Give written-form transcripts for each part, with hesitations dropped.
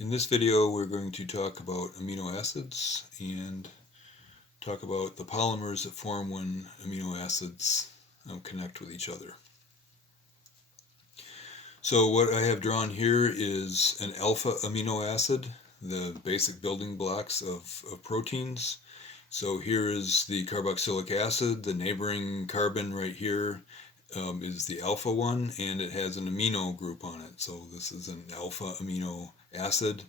In this video, we're going to talk about amino acids and talk about the polymers that form when amino acids connect with each other. So what I have drawn here is an alpha amino acid, the basic building blocks of proteins. So here is the carboxylic acid. The neighboring carbon right here is the alpha one, and it has an amino group on it. So this is an alpha amino acid.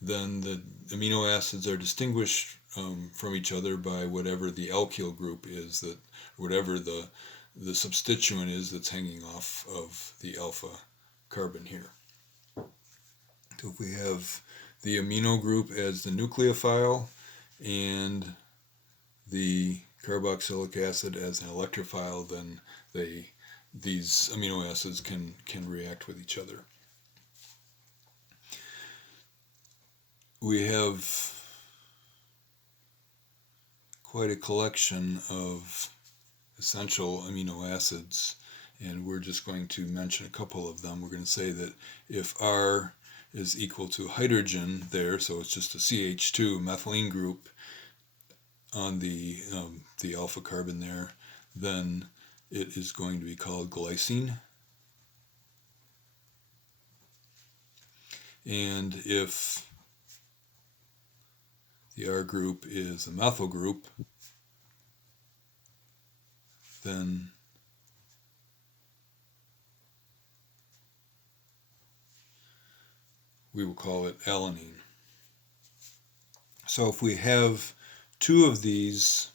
Then the amino acids are distinguished from each other by whatever the alkyl group is, that whatever the substituent is that's hanging off of the alpha carbon here. So if we have the amino group as the nucleophile and the carboxylic acid as an electrophile, then these amino acids can react with each other. We have quite a collection of essential amino acids, and we're just going to mention a couple of them. We're going to say that if R is equal to hydrogen there, so it's just a CH2 methylene group on the alpha carbon there, then it is going to be called glycine. And if the R group is a methyl group, then we will call it alanine. So if we have two of these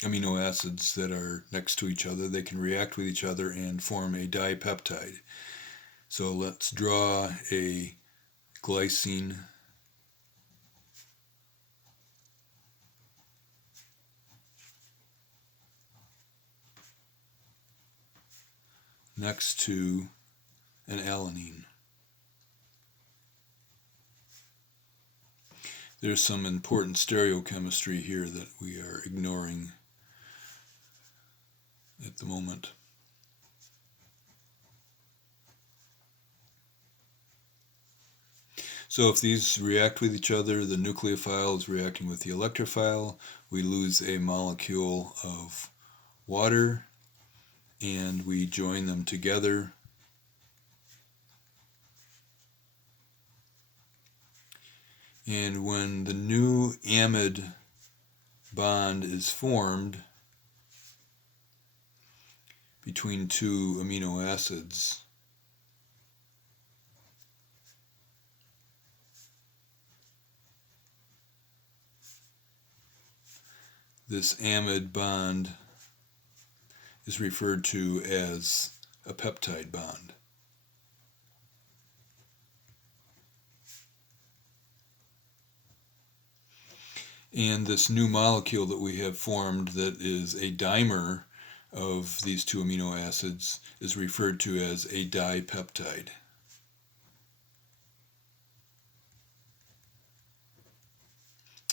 amino acids that are next to each other, they can react with each other and form a dipeptide. So let's draw a glycine next to an alanine. There's some important stereochemistry here that we are ignoring at the moment. So if these react with each other, the nucleophile is reacting with the electrophile, we lose a molecule of water, and we join them together. And when the new amide bond is formed between two amino acids, this amide bond is referred to as a peptide bond. And this new molecule that we have formed that is a dimer of these two amino acids is referred to as a dipeptide.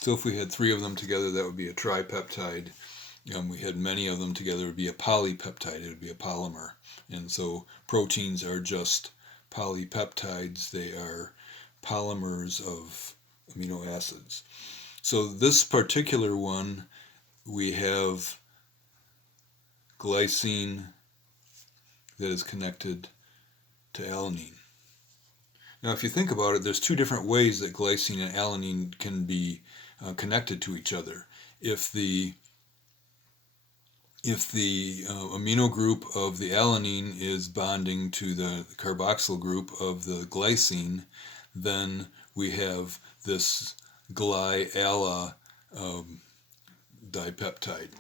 So if we had three of them together, that would be a tripeptide. We had many of them together, it would be a polypeptide, it would be a polymer. And so proteins are just polypeptides, they are polymers of amino acids. So this particular one, we have glycine that is connected to alanine. Now if you think about it, there's two different ways that glycine and alanine can be connected to each other. If the amino group of the alanine is bonding to the carboxyl group of the glycine, then we have this gly-ala dipeptide.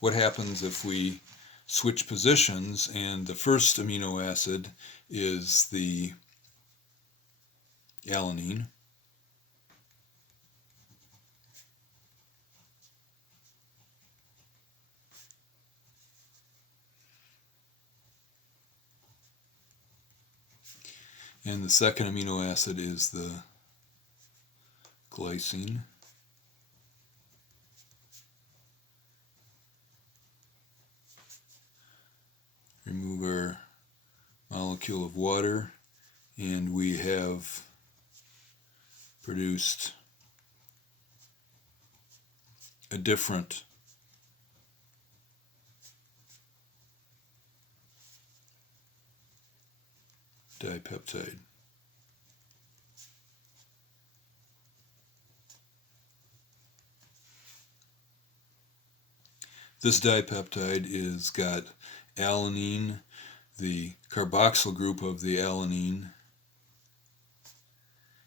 What happens if we switch positions and the first amino acid is the alanine, and the second amino acid is the glycine. Remove our molecule of water, and we have produced a different dipeptide. This dipeptide is got alanine, the carboxyl group of the alanine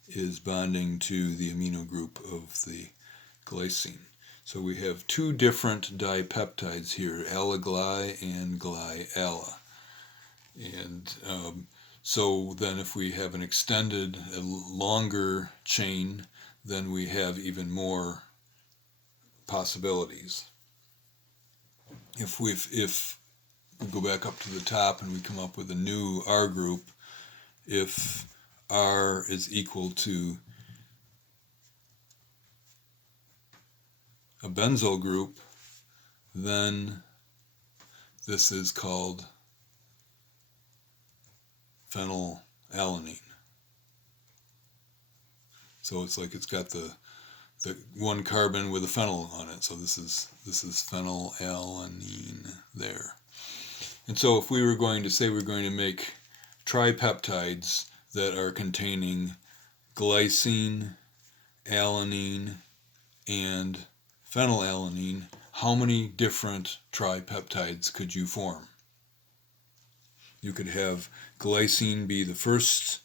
is bonding to the amino group of the glycine. So we have two different dipeptides here, alagly and gly-ala. And so then if we have an extended, a longer chain, then we have even more possibilities. If we go back up to the top and we come up with a new R group, if R is equal to a benzyl group, then this is called phenylalanine. So it's like it's got the one carbon with a phenyl on it. So this is phenylalanine there. And so if we were going to say we're going to make tripeptides that are containing glycine, alanine, and phenylalanine, how many different tripeptides could you form? You could have glycine be the first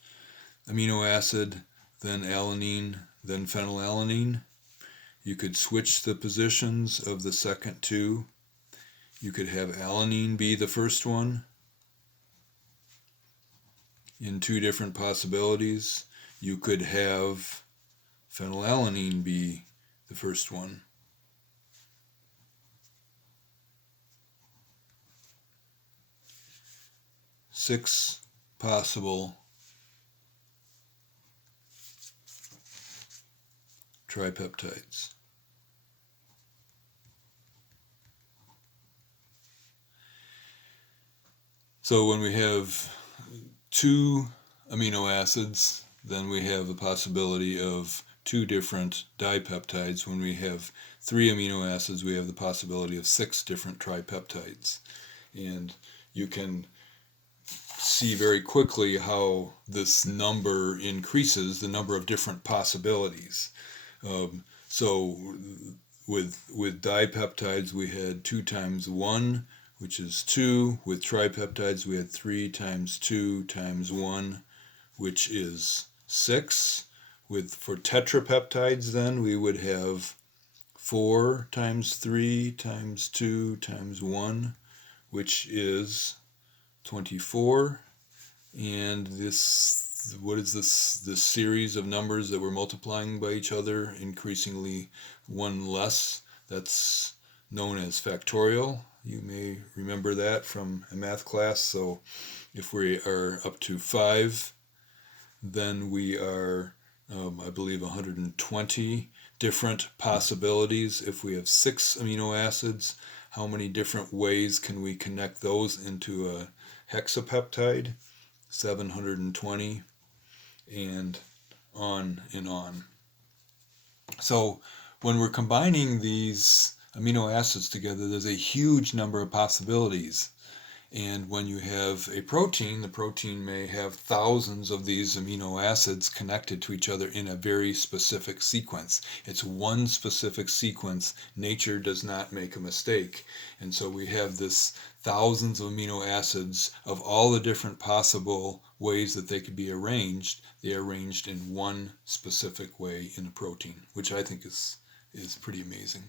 amino acid, then alanine, then phenylalanine. You could switch the positions of the second two. You could have alanine be the first one in two different possibilities. You could have phenylalanine be the first one. Six possible tripeptides. So when we have two amino acids, then we have the possibility of two different dipeptides. When we have three amino acids, we have the possibility of 6 different tripeptides. And you can see very quickly how this number increases, the number of different possibilities. So with dipeptides, we had 2 times 1, which is 2. With tripeptides, we had 3 times 2 times 1, which is 6. For tetrapeptides, then, we would have 4 times 3 times 2 times 1, which is 24. And this, what is this series of numbers that we're multiplying by each other, increasingly one less? That's known as factorial. You may remember that from a math class. So if we are up to 5, then we are, I believe, 120 different possibilities. If we have 6 amino acids, how many different ways can we connect those into a hexapeptide? 720, and on and on. So when we're combining these amino acids together, there's a huge number of possibilities. And when you have a protein, the protein may have thousands of these amino acids connected to each other in a very specific sequence. It's one specific sequence. Nature does not make a mistake. And so we have this thousands of amino acids of all the different possible ways that they could be arranged. They are arranged in one specific way in a protein, which I think is pretty amazing.